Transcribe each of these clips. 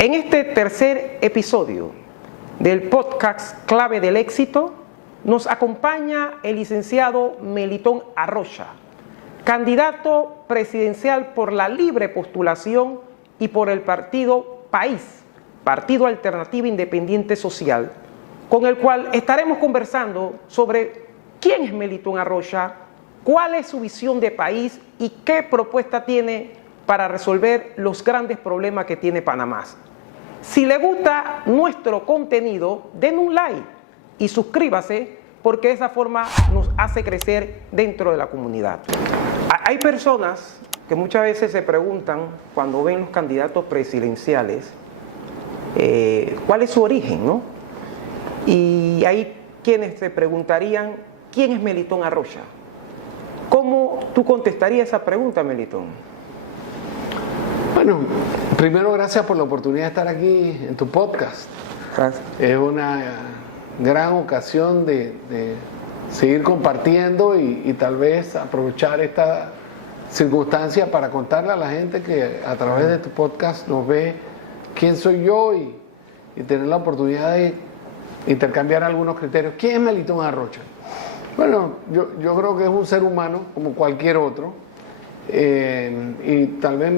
En este tercer episodio del podcast Clave del Éxito, nos acompaña el licenciado Melitón Arrocha, candidato presidencial por la libre postulación y por el partido País, Partido Alternativa Independiente Social, con el cual estaremos conversando sobre quién es Melitón Arrocha, cuál es su visión de país y qué propuesta tiene para resolver los grandes problemas que tiene Panamá. Si le gusta nuestro contenido, den un like y suscríbase, porque de esa forma nos hace crecer dentro de la comunidad. Hay personas que muchas veces se preguntan, cuando ven los candidatos presidenciales, cuál es su origen, ¿no? Y hay quienes se preguntarían, ¿quién es Melitón Arrocha? ¿Cómo tú contestarías esa pregunta, Melitón? Bueno, primero gracias por la oportunidad de estar aquí en tu podcast. Gracias. Es una gran ocasión de seguir compartiendo y tal vez aprovechar esta circunstancia para contarle a la gente que a través de tu podcast nos ve quién soy yo y tener la oportunidad de intercambiar algunos criterios. ¿Quién es Melitón Arrocha? Bueno, yo creo que es un ser humano como cualquier otro. Y tal vez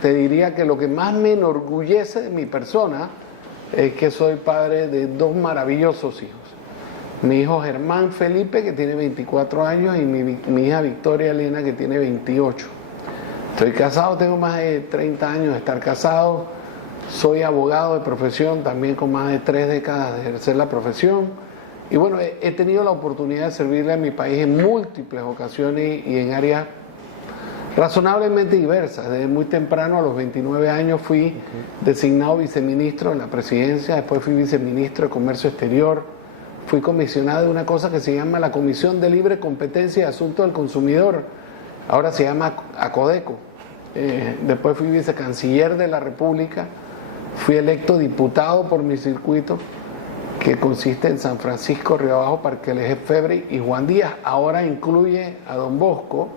te diría que lo que más me enorgullece de mi persona es que soy padre de dos maravillosos hijos. Mi hijo Germán Felipe, que tiene 24 años, y mi hija Victoria Elena, que tiene 28. Estoy casado, tengo más de 30 años de estar casado. Soy abogado de profesión, también con más de 3 décadas de ejercer la profesión. Y bueno, he tenido la oportunidad de servirle a mi país en múltiples ocasiones y en áreas razonablemente diversas. Desde muy temprano, a los 29 años, fui designado viceministro en la presidencia, después fui viceministro de Comercio Exterior, fui comisionado de una cosa que se llama la Comisión de Libre Competencia y Asuntos del Consumidor, ahora se llama ACODECO. Después fui vicecanciller de la República, fui electo diputado por mi circuito, que consiste en San Francisco, Río Abajo, Parque Lefebvre y Juan Díaz, ahora incluye a Don Bosco.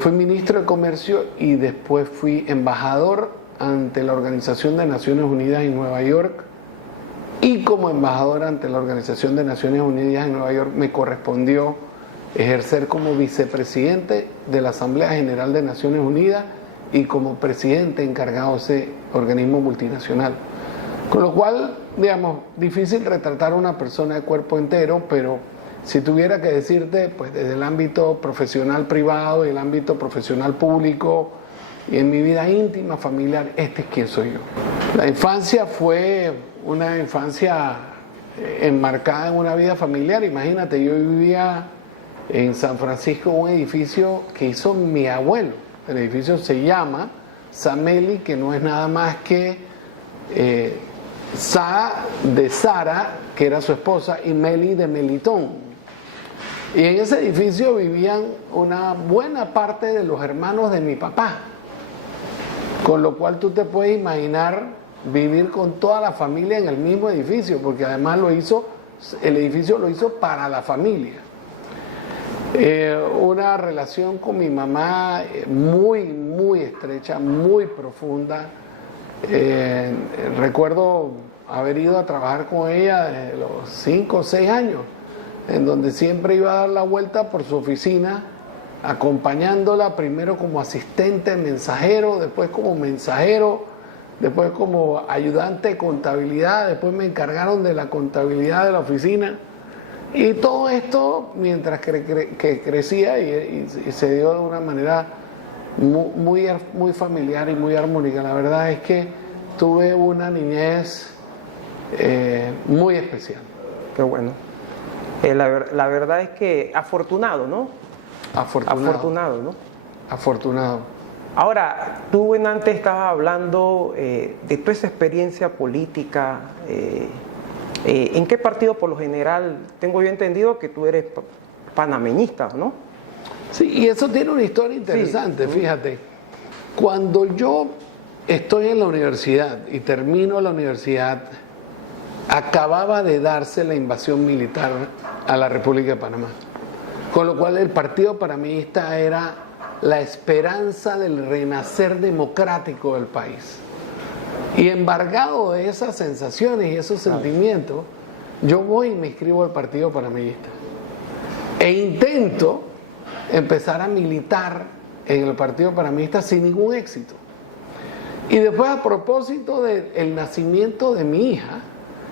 Fui ministro de Comercio y después fui embajador ante la Organización de Naciones Unidas en Nueva York, y como embajador ante la Organización de Naciones Unidas en Nueva York me correspondió ejercer como vicepresidente de la Asamblea General de Naciones Unidas y como presidente encargado de ese organismo multinacional. Con lo cual, digamos, difícil retratar a una persona de cuerpo entero, pero si tuviera que decirte, pues desde el ámbito profesional privado y el ámbito profesional público y en mi vida íntima, familiar, este es quien soy yo. La infancia fue una infancia enmarcada en una vida familiar. Imagínate, yo vivía en San Francisco en un edificio que hizo mi abuelo. El edificio se llama Sameli, que no es nada más que Sa de Sara, que era su esposa, y Meli de Melitón. Y en ese edificio vivían una buena parte de los hermanos de mi papá, con lo cual tú te puedes imaginar vivir con toda la familia en el mismo edificio, porque además el edificio lo hizo para la familia. Una relación con mi mamá muy, muy estrecha, muy profunda. Recuerdo haber ido a trabajar con ella desde los 5 o 6 años, en donde siempre iba a dar la vuelta por su oficina, acompañándola primero como asistente mensajero, después como mensajero, después como ayudante de contabilidad, después me encargaron de la contabilidad de la oficina. Y todo esto mientras que crecía y se dio de una manera muy familiar y muy armónica. La verdad es que tuve una niñez muy especial. Qué bueno. La verdad es que afortunado, ¿no? Afortunado, ¿no? Afortunado. Ahora, tú antes estabas hablando de toda esa experiencia política. ¿En qué partido por lo general? Tengo yo entendido que tú eres panameñista, ¿no? Sí, y eso tiene una historia interesante, sí. Fíjate. Cuando yo estoy en la universidad y termino la universidad, acababa de darse la invasión militar a la República de Panamá. Con lo cual el partido panameñista era la esperanza del renacer democrático del país. Y embargado de esas sensaciones y esos sentimientos, yo voy y me inscribo al Partido Panameñista. E intento empezar a militar en el Partido Panameñista sin ningún éxito. Y después, a propósito del nacimiento de mi hija,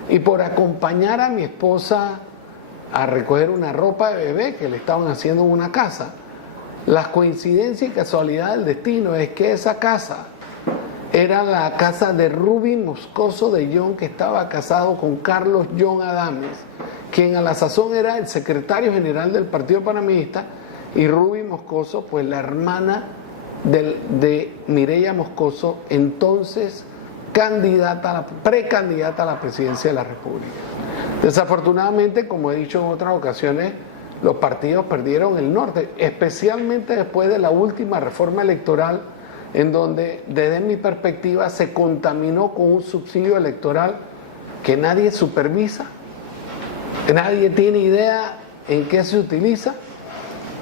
y por acompañar a mi esposa a recoger una ropa de bebé que le estaban haciendo en una casa, las coincidencias y casualidad del destino es que esa casa era la casa de Rubin Moscoso de John, que estaba casado con Carlos John Adames, quien a la sazón era el secretario general del Partido Panameñista, y Rubin Moscoso, pues la hermana de Mireya Moscoso, entonces precandidata a la presidencia de la República. Desafortunadamente, como he dicho en otras ocasiones, los partidos perdieron el norte, especialmente después de la última reforma electoral, en donde, desde mi perspectiva, se contaminó con un subsidio electoral que nadie supervisa, que nadie tiene idea en qué se utiliza.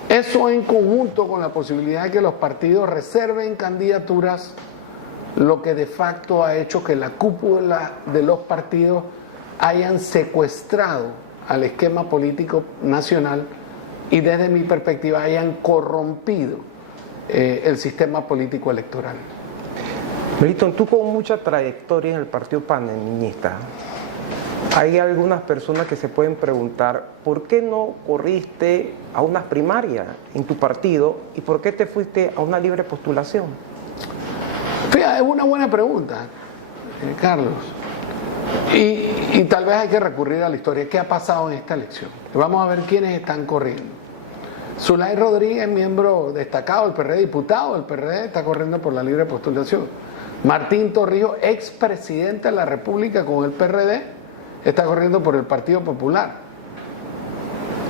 Eso, en conjunto con la posibilidad de que los partidos reserven candidaturas, lo que de facto ha hecho que la cúpula de los partidos hayan secuestrado al esquema político nacional y, desde mi perspectiva, hayan corrompido el sistema político electoral. Melitón, tú con mucha trayectoria en el Partido Panameñista, hay algunas personas que se pueden preguntar ¿por qué no corriste a unas primarias en tu partido y por qué te fuiste a una libre postulación? Fíjate, es una buena pregunta, Carlos. Y tal vez hay que recurrir a la historia. ¿Qué ha pasado en esta elección? Vamos a ver quiénes están corriendo. Zulay Rodríguez, miembro destacado del PRD, diputado del PRD, está corriendo por la libre postulación. Martín Torrijos, expresidente de la República con el PRD, está corriendo por el Partido Popular.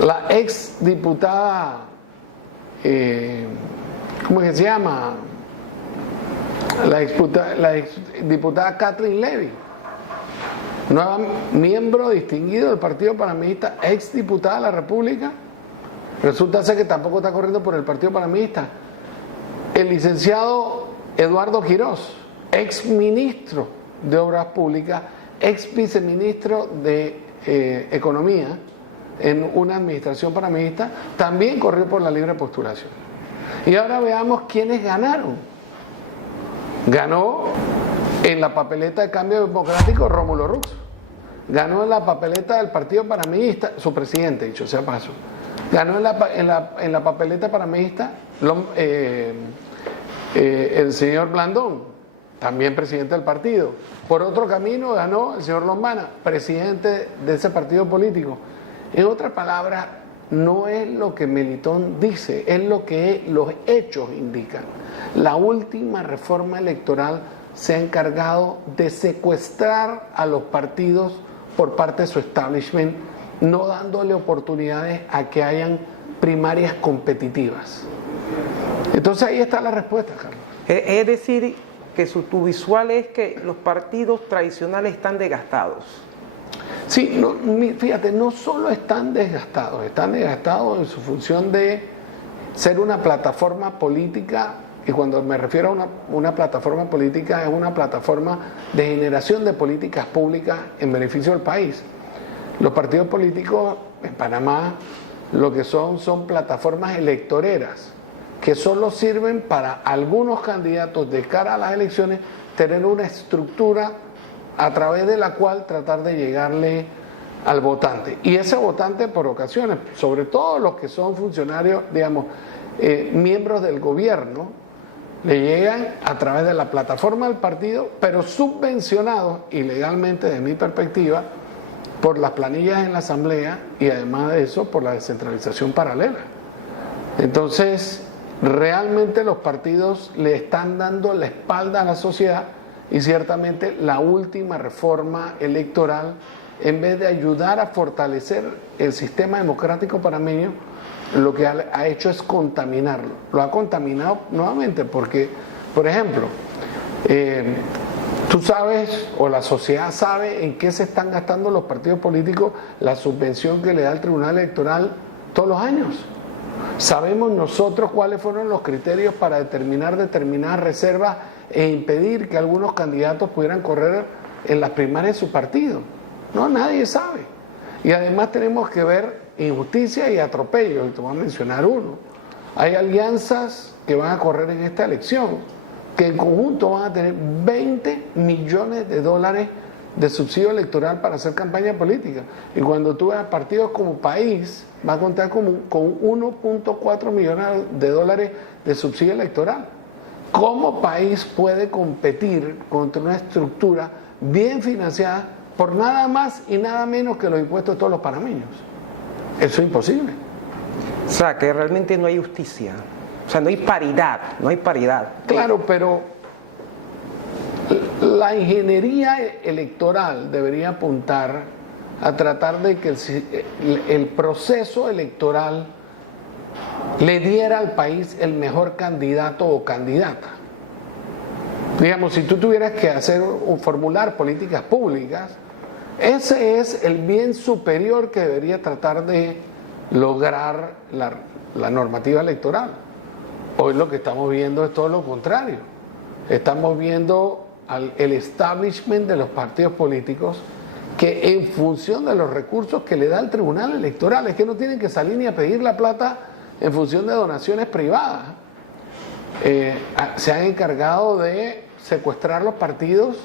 La exdiputada, ¿cómo es que se llama? La exdiputada Kathleen Levy, nueva miembro distinguido del Partido Panameñista, exdiputada de la República, resulta ser que tampoco está corriendo por el Partido Panameñista. El licenciado Eduardo Quirós, exministro de Obras Públicas, ex viceministro de Economía en una administración panameñista, también corrió por la libre postulación. Y ahora veamos quiénes ganaron. Ganó en la papeleta de Cambio Democrático Rómulo Rux. Ganó en la papeleta del Partido Panameñista, su presidente, dicho sea paso. Ganó en la papeleta panameñista el señor Blandón, también presidente del partido. Por otro camino ganó el señor Lombana, presidente de ese partido político. En otras palabras, no es lo que Melitón dice, es lo que los hechos indican. La última reforma electoral se ha encargado de secuestrar a los partidos por parte de su establishment, no dándole oportunidades a que hayan primarias competitivas. Entonces ahí está la respuesta, Carlos. Es decir, que tu visual es que los partidos tradicionales están desgastados. Sí, fíjate, no solo están desgastados en su función de ser una plataforma política, y cuando me refiero a una plataforma política, es una plataforma de generación de políticas públicas en beneficio del país. Los partidos políticos en Panamá lo que son plataformas electoreras, que solo sirven para algunos candidatos de cara a las elecciones tener una estructura a través de la cual tratar de llegarle al votante. Y ese votante, por ocasiones, sobre todo los que son funcionarios, digamos, miembros del gobierno, le llegan a través de la plataforma del partido, pero subvencionados ilegalmente, desde mi perspectiva, por las planillas en la asamblea y, además de eso, por la descentralización paralela. Entonces, realmente los partidos le están dando la espalda a la sociedad, y ciertamente la última reforma electoral, en vez de ayudar a fortalecer el sistema democrático panameño, lo que ha hecho es contaminarlo. Lo ha contaminado nuevamente porque, por ejemplo, tú sabes, o la sociedad sabe, en qué se están gastando los partidos políticos la subvención que le da el Tribunal Electoral todos los años. Sabemos nosotros cuáles fueron los criterios para determinar determinadas reservas e impedir que algunos candidatos pudieran correr en las primarias de su partido? No, nadie sabe. Y además tenemos que ver injusticia y atropello, y te voy a mencionar uno. Hay alianzas que van a correr en esta elección, que en conjunto van a tener 20 millones de dólares de subsidio electoral para hacer campaña política. Y cuando tú ves partidos como País, va a contar con 1.4 millones de dólares de subsidio electoral. ¿Cómo País puede competir contra una estructura bien financiada por nada más y nada menos que los impuestos de todos los panameños? Eso es imposible. O sea, que realmente no hay justicia. O sea, no hay paridad, no hay paridad. Claro, pero la ingeniería electoral debería apuntar a tratar de que el proceso electoral le diera al país el mejor candidato o candidata. Digamos, si tú tuvieras que hacer o formular políticas públicas, ese es el bien superior que debería tratar de lograr la normativa electoral. Hoy lo que estamos viendo es todo lo contrario. Estamos viendo el establishment de los partidos políticos que en función de los recursos que le da el Tribunal Electoral, es que no tienen que salir ni a pedir la plata en función de donaciones privadas, se han encargado de secuestrar los partidos,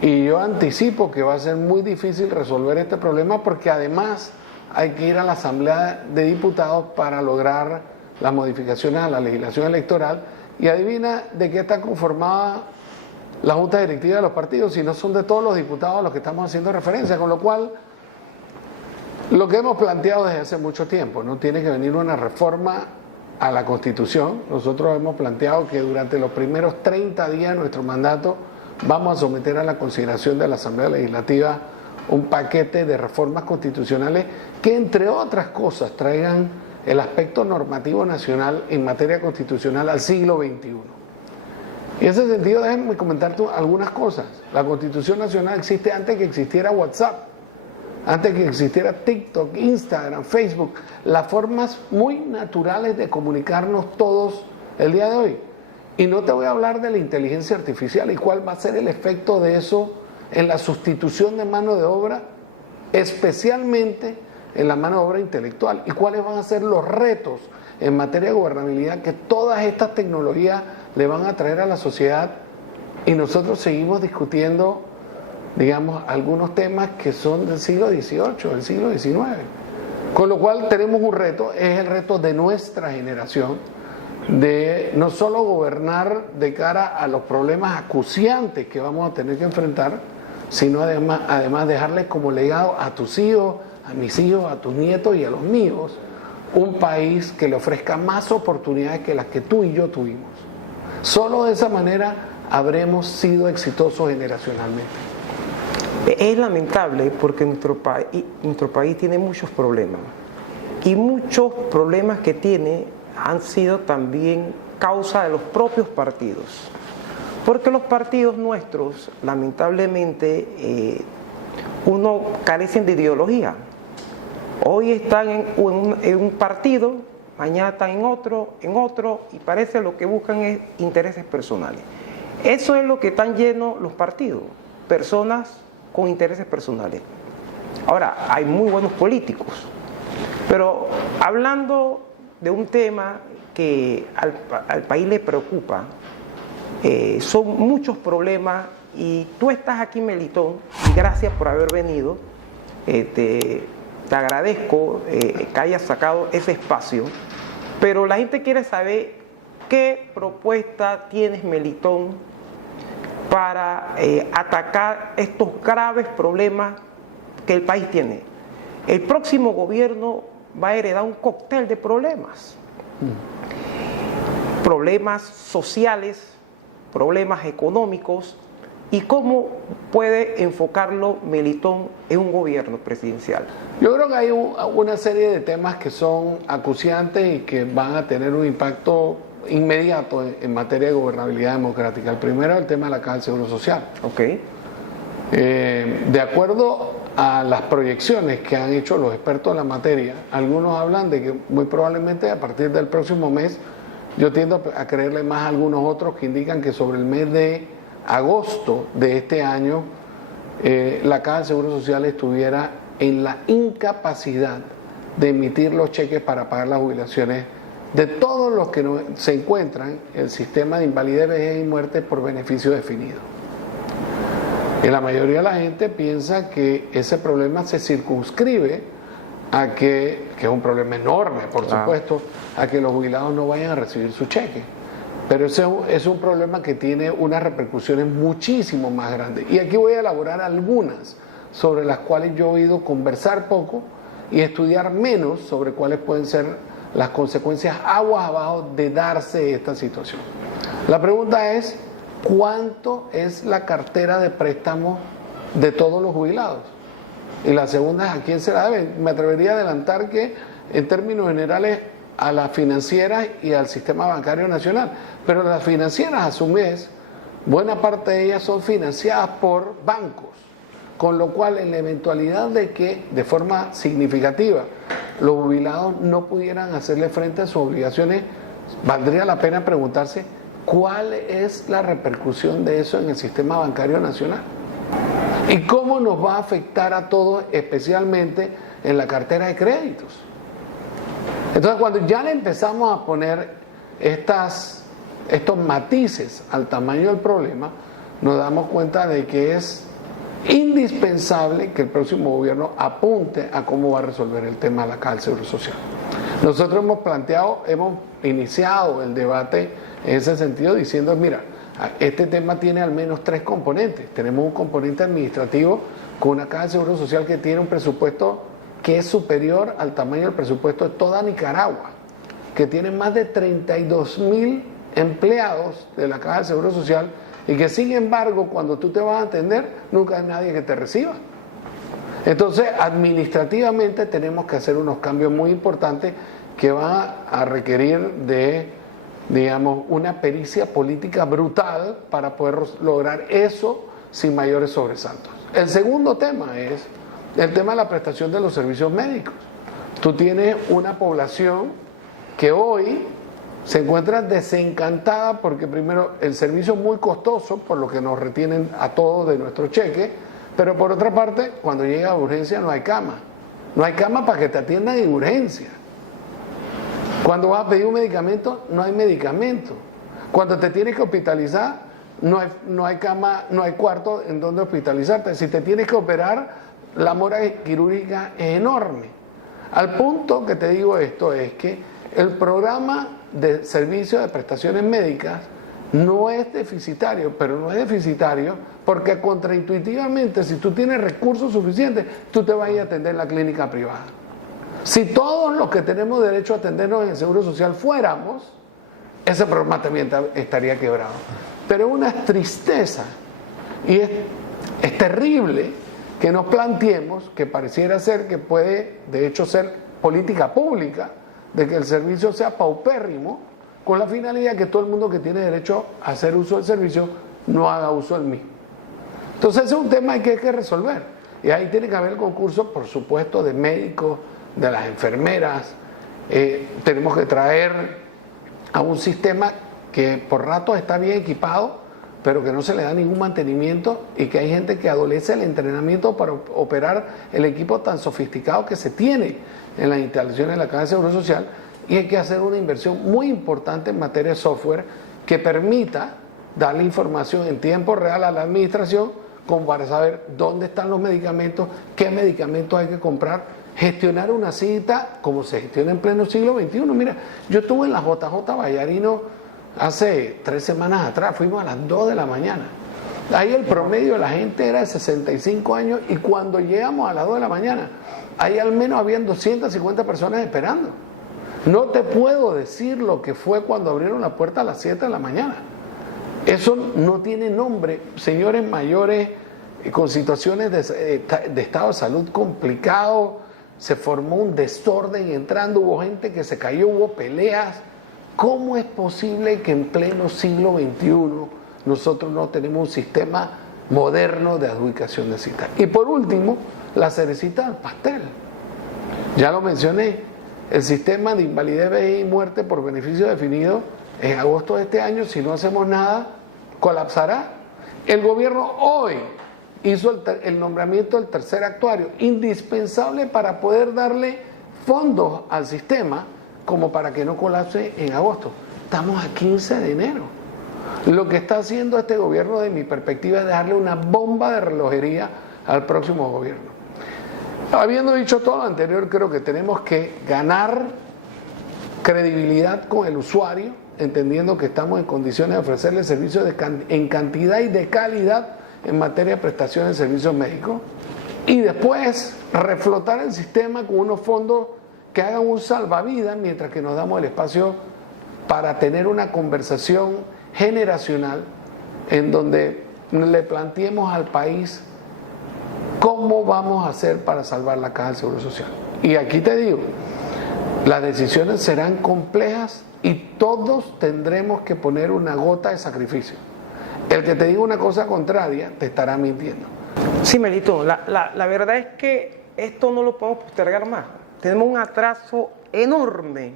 y yo anticipo que va a ser muy difícil resolver este problema, porque además hay que ir a la Asamblea de Diputados para lograr las modificaciones a la legislación electoral. Y adivina de qué está conformada la Junta Directiva de los partidos, si no son de todos los diputados a los que estamos haciendo referencia, con lo cual lo que hemos planteado desde hace mucho tiempo, no tiene que venir una reforma a la Constitución. Nosotros hemos planteado que durante los primeros 30 días de nuestro mandato vamos a someter a la consideración de la Asamblea Legislativa un paquete de reformas constitucionales que, entre otras cosas, traigan el aspecto normativo nacional en materia constitucional al siglo XXI. Y en ese sentido, déjenme comentarte algunas cosas. La Constitución Nacional existe antes que existiera WhatsApp, antes que existiera TikTok, Instagram, Facebook, las formas muy naturales de comunicarnos todos el día de hoy. Y no te voy a hablar de la inteligencia artificial y cuál va a ser el efecto de eso en la sustitución de mano de obra, especialmente en la mano de obra intelectual, y cuáles van a ser los retos en materia de gobernabilidad que todas estas tecnologías le van a traer a la sociedad. Y nosotros seguimos discutiendo, digamos, algunos temas que son del siglo XVIII, del siglo XIX. Con lo cual tenemos un reto, es el reto de nuestra generación, de no solo gobernar de cara a los problemas acuciantes que vamos a tener que enfrentar, sino además dejarles como legado a tus hijos, a mis hijos, a tus nietos y a los míos, un país que le ofrezca más oportunidades que las que tú y yo tuvimos. Solo de esa manera habremos sido exitosos generacionalmente. Es lamentable porque nuestro país tiene muchos problemas, y muchos problemas que tiene han sido también causa de los propios partidos, porque los partidos nuestros, lamentablemente, uno carecen de ideología. Hoy están en un partido, mañana están en otro, y parece lo que buscan es intereses personales. Eso es lo que están llenos los partidos, personas con intereses personales. Ahora, hay muy buenos políticos, pero hablando de un tema que al país le preocupa, son muchos problemas, y tú estás aquí, Melitón, y gracias por haber venido. Te agradezco que hayas sacado ese espacio, pero la gente quiere saber qué propuesta tienes, Melitón, para atacar estos graves problemas que el país tiene. El próximo gobierno va a heredar un cóctel de problemas. Problemas sociales, problemas económicos, y cómo puede enfocarlo Melitón en un gobierno presidencial. Yo creo que hay una serie de temas que son acuciantes y que van a tener un impacto inmediato en materia de gobernabilidad democrática. El primero es el tema de la Caja del Seguro Social. Okay. De acuerdo a las proyecciones que han hecho los expertos en la materia, algunos hablan de que muy probablemente a partir del próximo mes Yo tiendo a creerle más a algunos otros que indican que sobre el mes de agosto de este año la Caja de Seguro Social estuviera en la incapacidad de emitir los cheques para pagar las jubilaciones de todos los que se encuentran en el sistema de invalidez, vejez y muerte por beneficio definido. Y la mayoría de la gente piensa que ese problema se circunscribe a que es un problema enorme, por supuesto, a que los jubilados no vayan a recibir su cheque. Pero ese es un problema que tiene unas repercusiones muchísimo más grandes. Y aquí voy a elaborar algunas sobre las cuales yo he oído conversar poco y estudiar menos sobre cuáles pueden ser las consecuencias aguas abajo de darse esta situación. La pregunta es, ¿cuánto es la cartera de préstamos de todos los jubilados? Y la segunda es, ¿a quién se la debe? Me atrevería a adelantar que en términos generales a las financieras y al sistema bancario nacional, pero las financieras a su vez, buena parte de ellas son financiadas por bancos, con lo cual en la eventualidad de que de forma significativa los jubilados no pudieran hacerle frente a sus obligaciones, valdría la pena preguntarse cuál es la repercusión de eso en el sistema bancario nacional y cómo nos va a afectar a todos, especialmente en la cartera de créditos. Entonces, cuando ya le empezamos a poner estos matices al tamaño del problema, nos damos cuenta de que es indispensable que el próximo gobierno apunte a cómo va a resolver el tema de la Caja del Seguro Social. Nosotros hemos iniciado el debate en ese sentido diciendo, mira, este tema tiene al menos 3 componentes. Tenemos un componente administrativo con una Caja de Seguro Social que tiene un presupuesto que es superior al tamaño del presupuesto de toda Nicaragua, que tiene más de 32,000 empleados de la Caja de Seguro Social y que sin embargo cuando tú te vas a atender nunca hay nadie que te reciba. Entonces administrativamente tenemos que hacer unos cambios muy importantes que van a requerir de, digamos, una pericia política brutal para poder lograr eso sin mayores sobresaltos. El segundo tema es el tema de la prestación de los servicios médicos. Tú tienes una población que hoy se encuentra desencantada porque primero el servicio es muy costoso, por lo que nos retienen a todos de nuestro cheque, pero por otra parte, cuando llega a urgencia no hay cama. No hay cama para que te atiendan en urgencia. Cuando vas a pedir un medicamento, no hay medicamento. Cuando te tienes que hospitalizar, no hay cama, no hay cuarto en donde hospitalizarte. Si te tienes que operar, la mora quirúrgica es enorme. Al punto que te digo esto es que el programa de servicio de prestaciones médicas no es deficitario, pero no es deficitario porque contraintuitivamente si tú tienes recursos suficientes, tú te vas a ir a atender en la clínica privada. Si todos los que tenemos derecho a atendernos en el Seguro Social fuéramos, ese programa también estaría quebrado. Pero es una tristeza y es terrible que nos planteemos que pareciera ser que puede de hecho ser política pública de que el servicio sea paupérrimo con la finalidad que todo el mundo que tiene derecho a hacer uso del servicio no haga uso del mismo. Entonces ese es un tema que hay que resolver y ahí tiene que haber el concurso, por supuesto, de médicos, de las enfermeras. Tenemos que traer a un sistema que por ratos está bien equipado pero que no se le da ningún mantenimiento y que hay gente que adolece el entrenamiento para operar el equipo tan sofisticado que se tiene en las instalaciones de la Caja de Seguro Social, y hay que hacer una inversión muy importante en materia de software que permita darle información en tiempo real a la administración como para saber dónde están los medicamentos, qué medicamentos hay que comprar, gestionar una cita como se gestiona en pleno siglo XXI. Mira, yo estuve en la JJ Vallarino hace 3 semanas atrás, fuimos a las 2 de la mañana. Ahí el promedio de la gente era de 65 años y cuando llegamos a las 2 de la mañana, ahí al menos habían 250 personas esperando. No te puedo decir lo que fue cuando abrieron la puerta a las 7 de la mañana. Eso no tiene nombre. Señores mayores con situaciones de estado de salud complicado, se formó un desorden entrando, hubo gente que se cayó, hubo peleas. ¿Cómo es posible que en pleno siglo XXI nosotros no tenemos un sistema moderno de adjudicación de citas? Y por último, la cerecita del pastel. Ya lo mencioné, el sistema de invalidez, vejez y muerte por beneficio definido En agosto de este año, si no hacemos nada, colapsará. El gobierno hoy hizo el nombramiento del tercer actuario, indispensable para poder darle fondos al sistema como para que no colapse en agosto. Estamos a 15 de enero. Lo que está haciendo este gobierno, de mi perspectiva, es darle una bomba de relojería al próximo gobierno. Habiendo dicho todo lo anterior, creo que tenemos que ganar credibilidad con el usuario, entendiendo que estamos en condiciones de ofrecerle servicios en cantidad y de calidad en materia de prestación de servicios médicos, y después reflotar el sistema con unos fondos que hagan un salvavidas mientras que nos damos el espacio para tener una conversación generacional en donde le planteemos al país cómo vamos a hacer para salvar la caja del Seguro Social. Y aquí te digo, las decisiones serán complejas y todos tendremos que poner una gota de sacrificio. El que te diga una cosa contraria te estará mintiendo. Sí, Melitón, la verdad es que esto no lo podemos postergar más. Tenemos un atraso enorme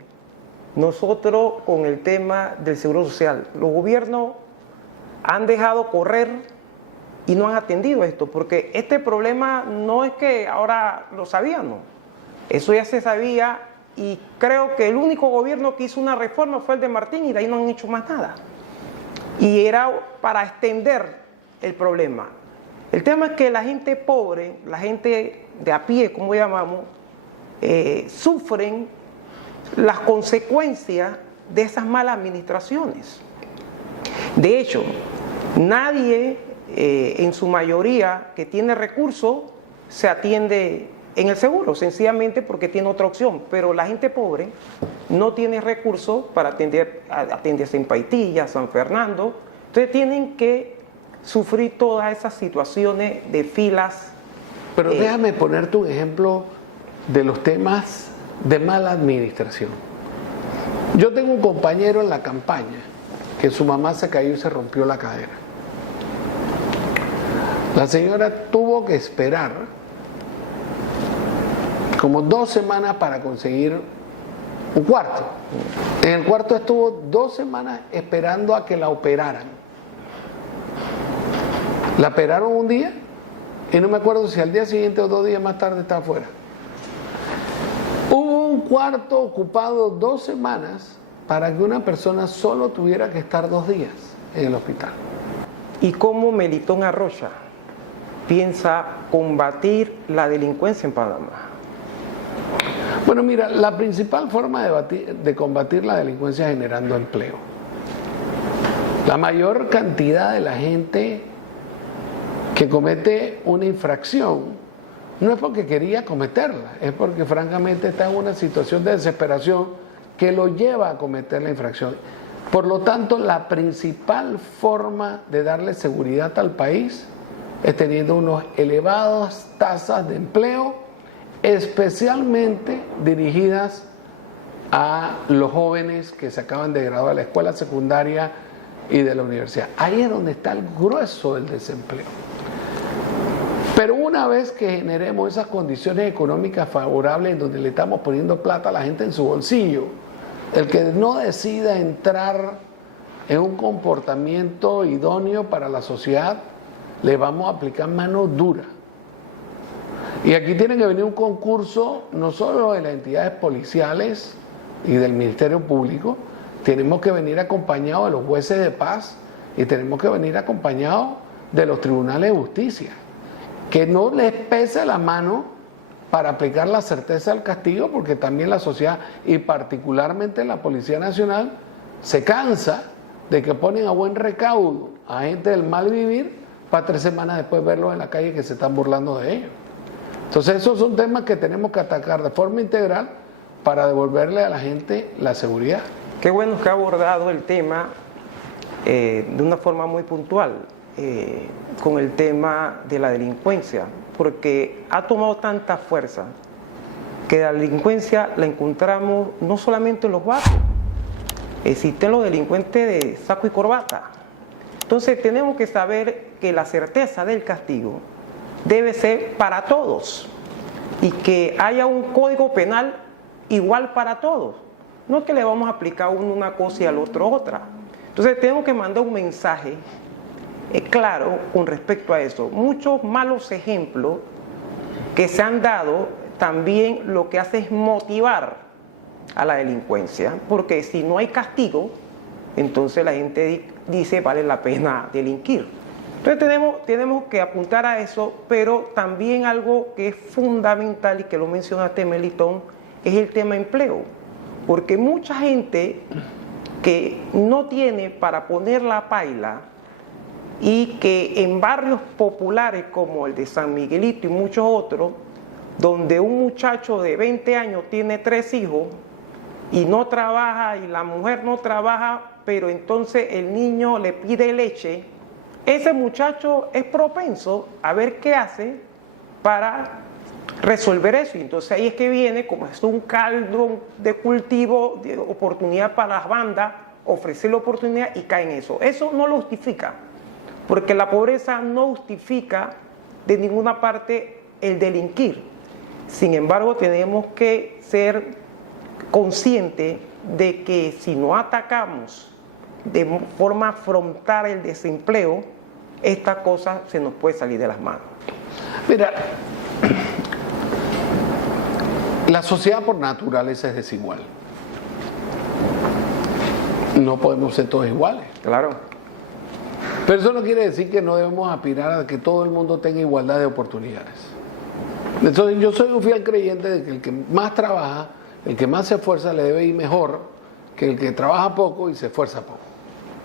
nosotros con el tema del Seguro Social. Los gobiernos han dejado correr y no han atendido esto, porque este problema no es que ahora lo sabíamos, eso ya se sabía, y creo que el único gobierno que hizo una reforma fue el de Martín, y de ahí no han hecho más nada. Y era para extender el problema. El tema es que la gente pobre, la gente de a pie, como llamamos, sufren las consecuencias de esas malas administraciones. De hecho, nadie, en su mayoría, que tiene recursos, se atiende en el seguro, sencillamente porque tiene otra opción. Pero la gente pobre no tiene recursos para atenderse en Paitilla, San Fernando. Entonces tienen que sufrir todas esas situaciones de filas. Pero déjame ponerte un ejemplo de los temas de mala administración. Yo tengo un compañero en la campaña que su mamá se cayó y se rompió la cadera. La señora tuvo que esperar como 2 semanas para conseguir un cuarto. En el cuarto estuvo 2 semanas esperando a que la operaran. La operaron un día y no me acuerdo si al día siguiente o 2 días más tarde estaba afuera. Hubo un cuarto ocupado 2 semanas para que una persona solo tuviera que estar 2 días en el hospital. ¿Y cómo Melitón Arrocha piensa combatir la delincuencia en Panamá? Bueno, mira, la principal forma de combatir la delincuencia es generando empleo. La mayor cantidad de la gente que comete una infracción no es porque quería cometerla, es porque francamente está en una situación de desesperación que lo lleva a cometer la infracción. Por lo tanto, la principal forma de darle seguridad al país es teniendo unas elevadas tasas de empleo, especialmente dirigidas a los jóvenes que se acaban de graduar de la escuela secundaria y de la universidad. Ahí es donde está el grueso del desempleo. Pero una vez que generemos esas condiciones económicas favorables en donde le estamos poniendo plata a la gente en su bolsillo, el que no decida entrar en un comportamiento idóneo para la sociedad, le vamos a aplicar mano dura. Y aquí tiene que venir un concurso no solo de las entidades policiales y del Ministerio Público, tenemos que venir acompañados de los jueces de paz y tenemos que venir acompañados de los tribunales de justicia. Que no les pese la mano para aplicar la certeza del castigo, porque también la sociedad y particularmente la Policía Nacional se cansa de que ponen a buen recaudo a gente del mal vivir para 3 semanas después verlos en la calle que se están burlando de ellos. Entonces esos son temas que tenemos que atacar de forma integral para devolverle a la gente la seguridad. Qué bueno que ha abordado el tema de una forma muy puntual. Con el tema de la delincuencia, porque ha tomado tanta fuerza que la delincuencia la encontramos no solamente en los barrios, existen los delincuentes de saco y corbata. Entonces tenemos que saber que la certeza del castigo debe ser para todos y que haya un código penal igual para todos, No es que le vamos a aplicar a uno una cosa y al otro otra. Entonces tenemos que mandar un mensaje claro con respecto a eso. Muchos malos ejemplos que se han dado también lo que hace es motivar a la delincuencia, porque si no hay castigo, entonces la gente dice vale la pena delinquir. Entonces tenemos que apuntar a eso, pero también algo que es fundamental y que lo mencionaste, Melitón, es el tema empleo, porque mucha gente que no tiene para poner la paila y que en barrios populares como el de San Miguelito y muchos otros, donde un muchacho de 20 años tiene 3 hijos y no trabaja y la mujer no trabaja, pero entonces el niño le pide leche, ese muchacho es propenso a ver qué hace para resolver eso. Y entonces ahí es que viene, como es un caldo de cultivo, de oportunidad para las bandas, ofrecerle oportunidad y cae en eso. Eso no lo justifica, porque la pobreza no justifica de ninguna parte el delinquir. Sin embargo, tenemos que ser conscientes de que si no atacamos de forma frontal el desempleo, esta cosa se nos puede salir de las manos. Mira, la sociedad por naturaleza es desigual. No podemos ser todos iguales. Claro. Pero eso no quiere decir que no debemos aspirar a que todo el mundo tenga igualdad de oportunidades. Entonces yo soy un fiel creyente de que el que más trabaja, el que más se esfuerza, le debe ir mejor que el que trabaja poco y se esfuerza poco.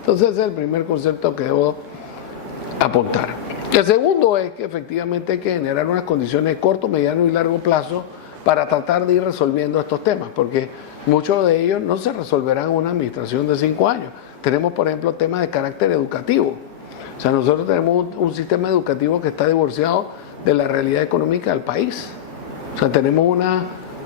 Entonces ese es el primer concepto que debo apuntar. El segundo es que efectivamente hay que generar unas condiciones de corto, mediano y largo plazo para tratar de ir resolviendo estos temas, porque muchos de ellos no se resolverán en una administración de 5 años. Tenemos, por ejemplo, temas de carácter educativo. O sea, nosotros tenemos un sistema educativo que está divorciado de la realidad económica del país. O sea, tenemos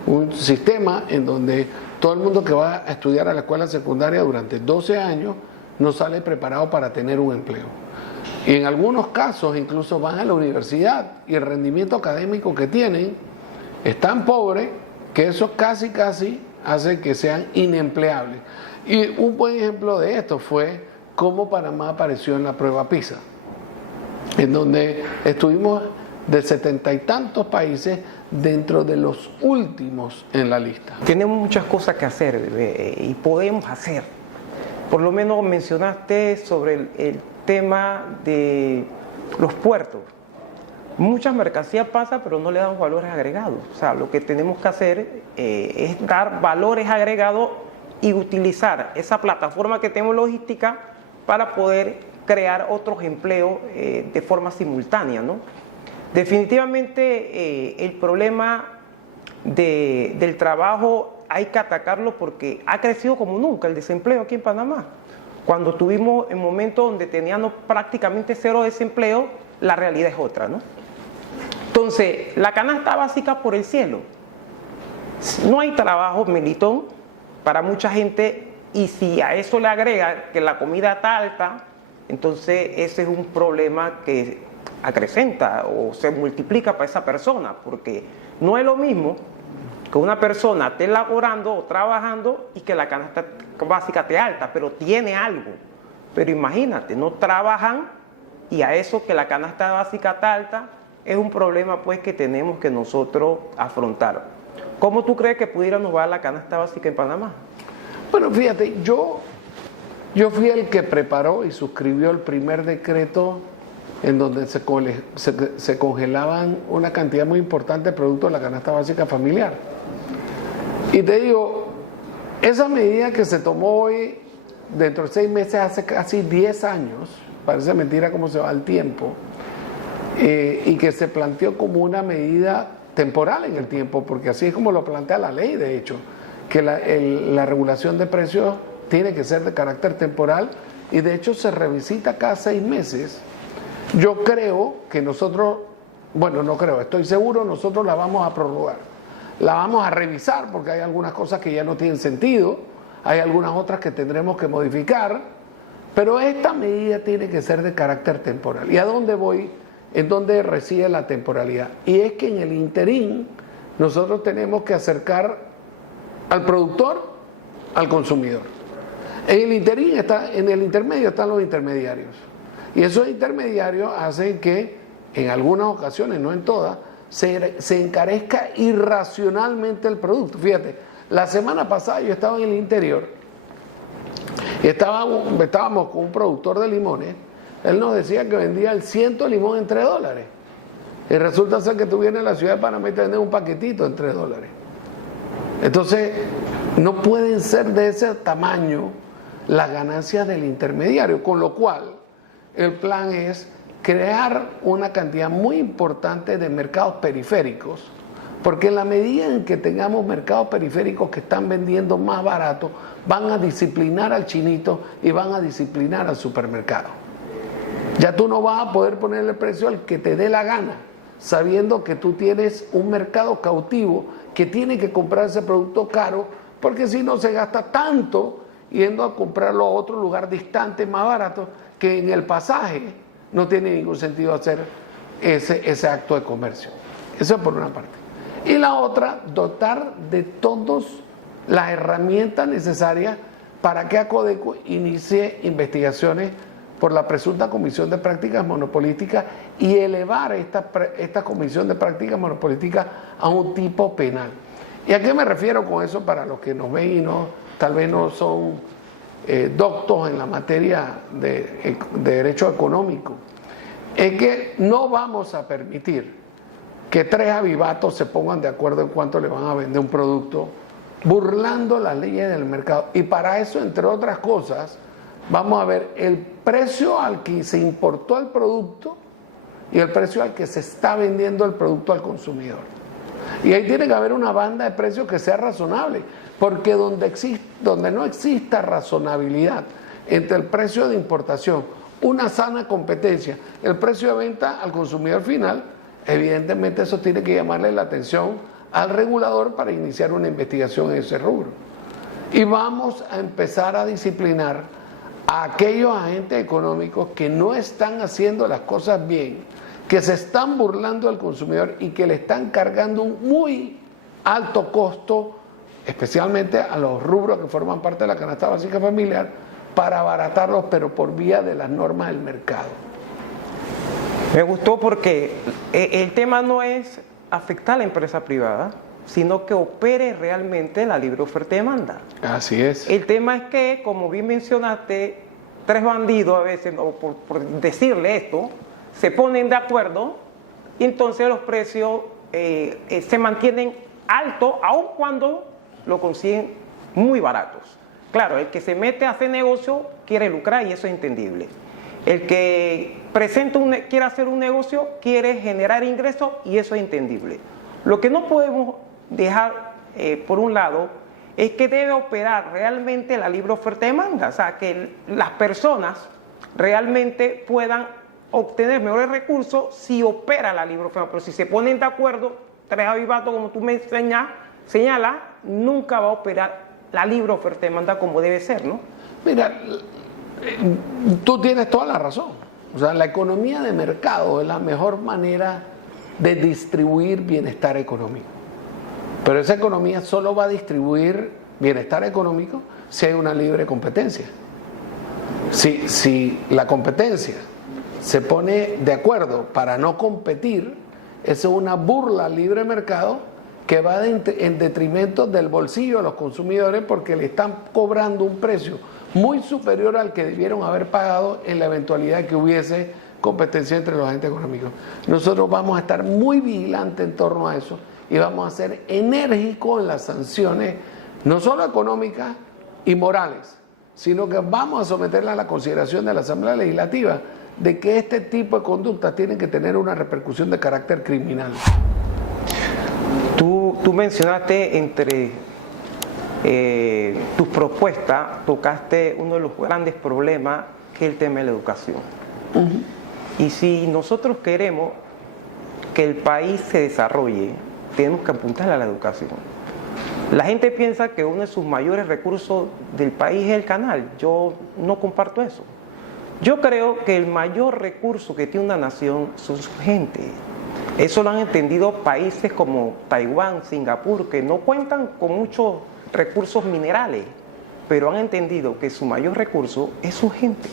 un sistema en donde todo el mundo que va a estudiar a la escuela secundaria durante 12 años no sale preparado para tener un empleo. Y en algunos casos incluso van a la universidad y el rendimiento académico que tienen es tan pobre que eso casi hace que sean inempleables. Y un buen ejemplo de esto fue cómo Panamá apareció en la prueba PISA, en donde estuvimos de 70 y tantos países dentro de los últimos en la lista. Tenemos muchas cosas que hacer y podemos hacer. Por lo menos mencionaste sobre el tema de los puertos. Muchas mercancías pasan, pero no le dan valores agregados. O sea, lo que tenemos que hacer es dar valores agregados y utilizar esa plataforma que tenemos logística para poder crear otros empleos de forma simultánea, ¿no? Definitivamente el problema del trabajo hay que atacarlo porque ha crecido como nunca el desempleo aquí en Panamá. Cuando tuvimos en momentos donde teníamos prácticamente cero desempleo, la realidad es otra, ¿no? Entonces, la canasta básica por el cielo. No hay trabajo, Melitón, para mucha gente, y si a eso le agrega que la comida está alta, entonces ese es un problema que acrecenta o se multiplica para esa persona, porque no es lo mismo que una persona esté laborando o trabajando y que la canasta básica esté alta, pero tiene algo. Pero imagínate, no trabajan y a eso que la canasta básica está alta es un problema pues que tenemos que nosotros afrontar. ¿Cómo tú crees que pudiéramos bajar la canasta básica en Panamá? Bueno, fíjate, yo fui el que preparó y suscribió el primer decreto en donde se congelaban una cantidad muy importante de productos de la canasta básica familiar. Y te digo, esa medida que se tomó hoy, dentro de 6 meses, hace casi 10 años, parece mentira cómo se va el tiempo, y que se planteó como una medida temporal en el tiempo, porque así es como lo plantea la ley, de hecho, que la regulación de precios tiene que ser de carácter temporal y de hecho se revisita cada 6 meses. Yo creo que nosotros, bueno, no creo, estoy seguro, nosotros la vamos a prorrogar, la vamos a revisar porque hay algunas cosas que ya no tienen sentido, hay algunas otras que tendremos que modificar, pero esta medida tiene que ser de carácter temporal. ¿Y a dónde voy? En donde reside la temporalidad. Y es que en el interín nosotros tenemos que acercar al productor al consumidor. En el intermedio están los intermediarios. Y esos intermediarios hacen que en algunas ocasiones, no en todas, se encarezca irracionalmente el producto. Fíjate, la semana pasada yo estaba en el interior y estábamos con un productor de limones. Él nos decía que vendía el 100 limón en $3. Y resulta ser que tú vienes a la ciudad de Panamá y te venden un paquetito en $3. Entonces, no pueden ser de ese tamaño las ganancias del intermediario, con lo cual el plan es crear una cantidad muy importante de mercados periféricos, porque en la medida en que tengamos mercados periféricos que están vendiendo más barato, van a disciplinar al chinito y van a disciplinar al supermercado. Ya tú no vas a poder ponerle el precio al que te dé la gana, sabiendo que tú tienes un mercado cautivo que tiene que comprar ese producto caro, porque si no se gasta tanto yendo a comprarlo a otro lugar distante, más barato, que en el pasaje no tiene ningún sentido hacer ese acto de comercio. Eso es por una parte. Y la otra, dotar de todas las herramientas necesarias para que Acodeco inicie investigaciones por la presunta comisión de prácticas monopolísticas y elevar esta comisión de prácticas monopolísticas a un tipo penal. ¿Y a qué me refiero con eso para los que nos ven y tal vez no son doctos en la materia de derecho económico? Es que no vamos a permitir que 3 avivatos se pongan de acuerdo en cuánto le van a vender un producto, burlando las leyes del mercado. Y para eso, entre otras cosas, vamos a ver el precio al que se importó el producto y el precio al que se está vendiendo el producto al consumidor. Y ahí tiene que haber una banda de precios que sea razonable, porque donde no exista razonabilidad entre el precio de importación, una sana competencia, el precio de venta al consumidor final, evidentemente eso tiene que llamarle la atención al regulador para iniciar una investigación en ese rubro. Y vamos a empezar a disciplinar a aquellos agentes económicos que no están haciendo las cosas bien, que se están burlando al consumidor y que le están cargando un muy alto costo, especialmente a los rubros que forman parte de la canasta básica familiar, para abaratarlos, pero por vía de las normas del mercado. Me gustó porque el tema no es afectar a la empresa privada, sino que opere realmente la libre oferta y demanda. Así es. El tema es que, como bien mencionaste, 3 bandidos a veces, o por decirle esto, se ponen de acuerdo y entonces los precios se mantienen altos, aun cuando lo consiguen muy baratos. Claro, el que se mete a hacer negocio quiere lucrar y eso es entendible. El que quiere hacer un negocio quiere generar ingresos y eso es entendible. Lo que no podemos dejar por un lado es que debe operar realmente la libre oferta y demanda, o sea, que las personas realmente puedan obtener mejores recursos si opera la libre oferta, pero si se ponen de acuerdo, 3 avivatos como tú me señalas, nunca va a operar la libre oferta y demanda como debe ser, ¿no? Mira, tú tienes toda la razón. O sea, la economía de mercado es la mejor manera de distribuir bienestar económico. Pero esa economía solo va a distribuir bienestar económico si hay una libre competencia. Si la competencia se pone de acuerdo para no competir, eso es una burla al libre mercado que va en detrimento del bolsillo de los consumidores, porque le están cobrando un precio muy superior al que debieron haber pagado en la eventualidad que hubiese competencia entre los agentes económicos. Nosotros vamos a estar muy vigilantes en torno a eso y vamos a ser enérgicos en las sanciones, no solo económicas y morales, sino que vamos a someterla a la consideración de la Asamblea Legislativa de que este tipo de conductas tienen que tener una repercusión de carácter criminal. Tú mencionaste entre tus propuestas, tocaste uno de los grandes problemas, que es el tema de la educación. Y si nosotros queremos que el país se desarrolle, tenemos que apuntar a la educación. La gente piensa que uno de sus mayores recursos del país es el canal. Yo no comparto eso. Yo creo que el mayor recurso que tiene una nación son su gente. Eso lo han entendido países como Taiwán, Singapur, que no cuentan con muchos recursos minerales, pero han entendido que su mayor recurso es su gente.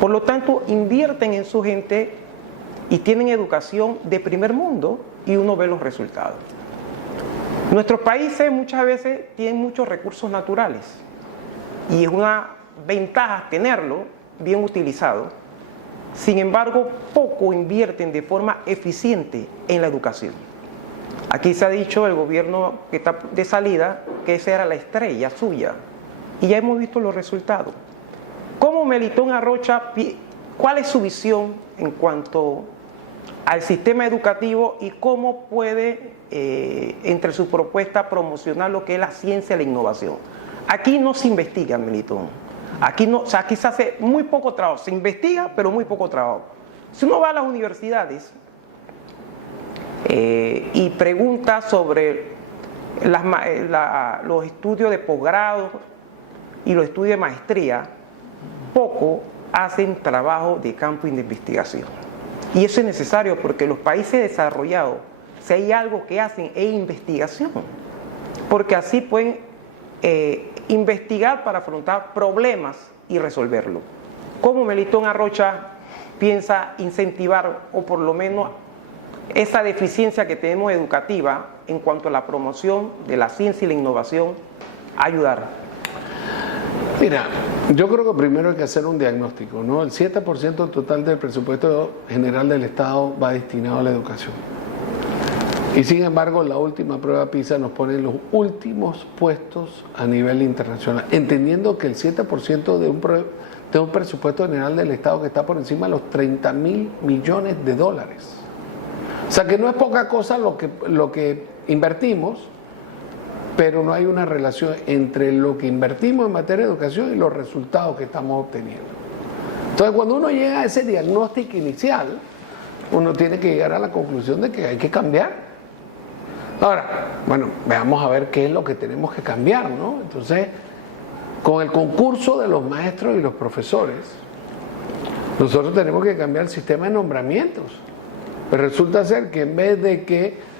Por lo tanto, invierten en su gente y tienen educación de primer mundo y uno ve los resultados. Nuestros países muchas veces tienen muchos recursos naturales y es una ventaja tenerlo bien utilizado. Sin embargo, poco invierten de forma eficiente en la educación. Aquí se ha dicho el gobierno que está de salida que esa era la estrella suya y ya hemos visto los resultados. ¿Cómo Melitón Arrocha, cuál es su visión en cuanto al sistema educativo y cómo puede, entre sus propuestas, promocionar lo que es la ciencia y la innovación? Aquí no se investiga, Melitón. Aquí se hace muy poco trabajo. Se investiga, pero muy poco trabajo. Si uno va a las universidades y pregunta sobre los estudios de posgrado y los estudios de maestría, poco hacen trabajo de campo y de investigación. Y eso es necesario porque los países desarrollados, si hay algo que hacen, es investigación. Porque así pueden investigar para afrontar problemas y resolverlos. ¿Cómo Melitón Arrocha piensa incentivar, o por lo menos esa deficiencia que tenemos educativa en cuanto a la promoción de la ciencia y la innovación, ayudar? Mira, yo creo que primero hay que hacer un diagnóstico, ¿no? El 7% total del presupuesto general del Estado va destinado a la educación. Y sin embargo, la última prueba PISA nos pone en los últimos puestos a nivel internacional, entendiendo que el 7% de un presupuesto general del Estado que está por encima de los 30.000 millones de dólares. O sea que no es poca cosa lo que invertimos, pero no hay una relación entre lo que invertimos en materia de educación y los resultados que estamos obteniendo. Entonces, cuando uno llega a ese diagnóstico inicial, uno tiene que llegar a la conclusión de que hay que cambiar. Ahora, bueno, veamos a ver qué es lo que tenemos que cambiar, ¿no? Entonces, con el concurso de los maestros y los profesores, nosotros tenemos que cambiar el sistema de nombramientos. Pero resulta ser que en vez de que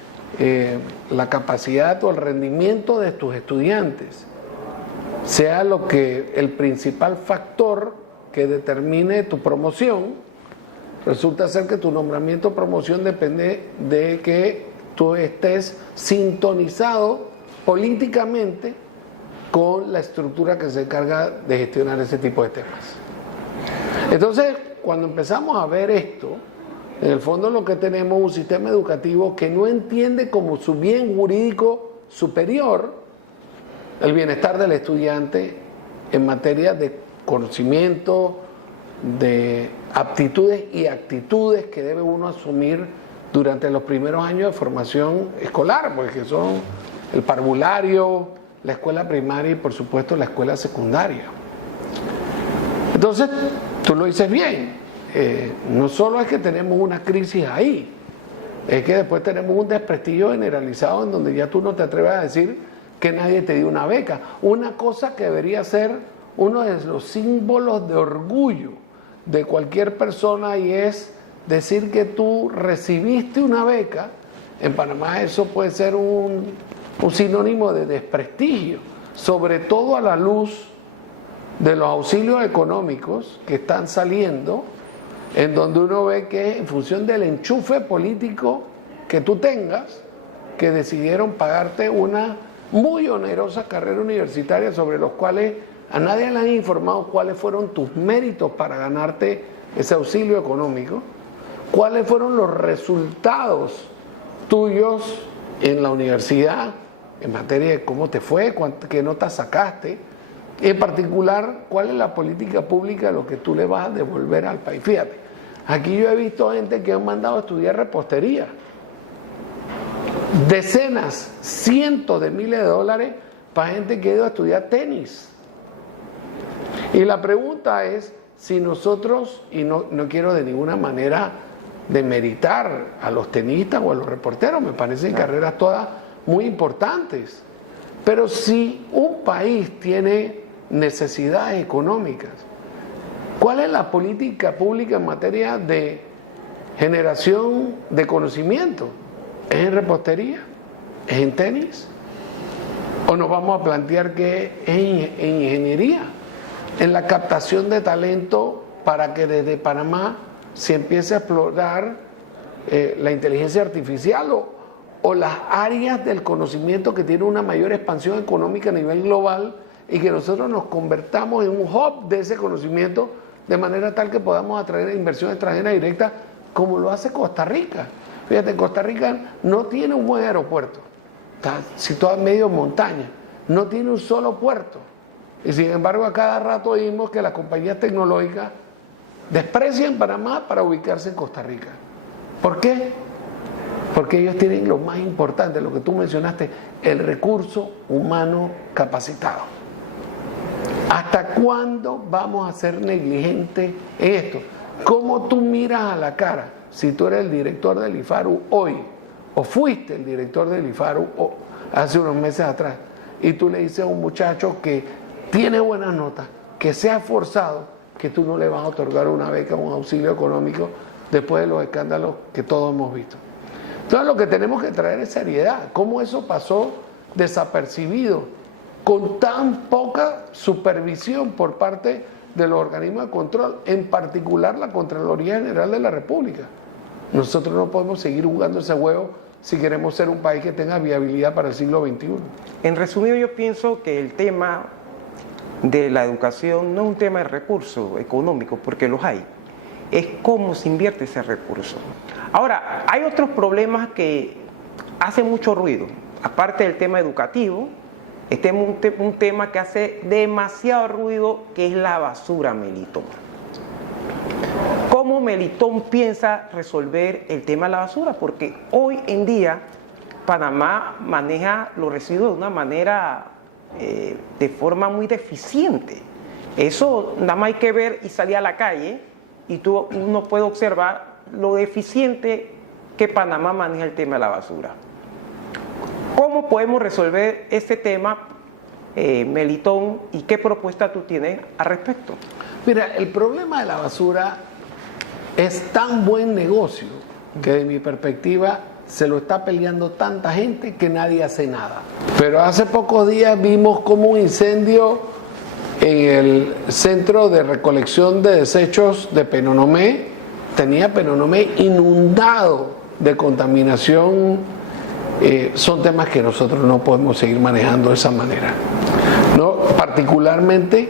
la capacidad o el rendimiento de tus estudiantes sea lo que el principal factor que determine tu promoción, resulta ser que tu nombramiento o promoción depende de que tú estés sintonizado políticamente con la estructura que se encarga de gestionar ese tipo de temas. Entonces, cuando empezamos a ver esto, en el fondo lo que tenemos es un sistema educativo que no entiende como su bien jurídico superior el bienestar del estudiante en materia de conocimiento, de aptitudes y actitudes que debe uno asumir durante los primeros años de formación escolar, porque son el parvulario, la escuela primaria y por supuesto la escuela secundaria. Entonces, tú lo dices bien. No solo es que tenemos una crisis ahí, es que después tenemos un desprestigio generalizado en donde ya tú no te atreves a decir que nadie te dio una beca. Una cosa que debería ser uno de los símbolos de orgullo de cualquier persona y es decir que tú recibiste una beca. En Panamá eso puede ser un sinónimo de desprestigio, sobre todo a la luz de los auxilios económicos que están saliendo, en donde uno ve que en función del enchufe político que tú tengas, que decidieron pagarte una muy onerosa carrera universitaria sobre los cuales a nadie le han informado cuáles fueron tus méritos para ganarte ese auxilio económico, cuáles fueron los resultados tuyos en la universidad en materia de cómo te fue, qué notas sacaste. En particular, ¿cuál es la política pública de lo que tú le vas a devolver al país? Fíjate, aquí yo he visto gente que han mandado a estudiar repostería. Decenas, cientos de miles de dólares para gente que ha ido a estudiar tenis. Y la pregunta es si nosotros, y no quiero de ninguna manera demeritar a los tenistas o a los reporteros, me parecen carreras todas muy importantes, pero si un país tiene necesidades económicas, ¿cuál es la política pública en materia de generación de conocimiento? ¿Es en repostería? ¿Es en tenis? o nos vamos a plantear que es en ingeniería, en la captación de talento para que desde Panamá se empiece a explorar la inteligencia artificial o las áreas del conocimiento que tienen una mayor expansión económica a nivel global y que nosotros nos convertamos en un hub de ese conocimiento de manera tal que podamos atraer inversión extranjera directa como lo hace Costa Rica. Fíjate, Costa Rica no tiene un buen aeropuerto, está situado en medio de montaña, no tiene un solo puerto. Y sin embargo, a cada rato oímos que las compañías tecnológicas desprecian Panamá para ubicarse en Costa Rica. ¿Por qué? Porque ellos tienen lo más importante, lo que tú mencionaste, el recurso humano capacitado. ¿Hasta cuándo vamos a ser negligentes en esto? ¿Cómo tú miras a la cara si tú eres el director del IFARU hoy, o fuiste el director del IFARU hace unos meses atrás, y tú le dices a un muchacho que tiene buenas notas, que se ha esforzado, que tú no le vas a otorgar una beca o un auxilio económico después de los escándalos que todos hemos visto? Entonces lo que tenemos que traer es seriedad. ¿Cómo eso pasó desapercibido con tan poca supervisión por parte de los organismos de control, en particular la Contraloría General de la República? Nosotros no podemos seguir jugando ese juego si queremos ser un país que tenga viabilidad para el siglo XXI. En resumido, yo pienso que el tema de la educación no es un tema de recursos económicos, porque los hay, es cómo se invierte ese recurso. Ahora, hay otros problemas que hacen mucho ruido, aparte del tema educativo. Este es un tema que hace demasiado ruido, que es la basura, Melitón. ¿Cómo Melitón piensa resolver el tema de la basura? Porque hoy en día Panamá maneja los residuos de una manera, de forma muy deficiente. Eso nada más hay que ver y salir a la calle y uno puede observar lo deficiente que Panamá maneja el tema de la basura. ¿Cómo podemos resolver este tema, Melitón, y qué propuesta tú tienes al respecto? Mira, el problema de la basura es tan buen negocio que de mi perspectiva se lo está peleando tanta gente que nadie hace nada. Pero hace pocos días vimos como un incendio en el centro de recolección de desechos de Penonomé tenía Penonomé inundado de contaminación. Son temas que nosotros no podemos seguir manejando de esa manera, ¿no? Particularmente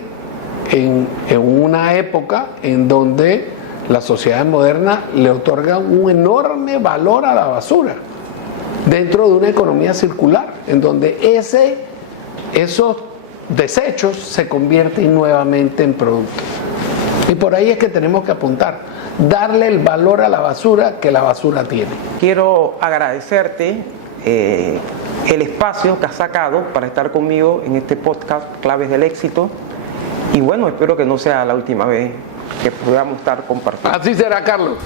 en una época en donde la sociedad moderna le otorga un enorme valor a la basura dentro de una economía circular, en donde esos desechos se convierten nuevamente en productos. Y por ahí es que tenemos que apuntar, darle el valor a la basura que la basura tiene. Quiero agradecerte el espacio que has sacado para estar conmigo en este podcast Claves del Éxito, y bueno, espero que no sea la última vez que podamos estar compartiendo. Así será, Carlos.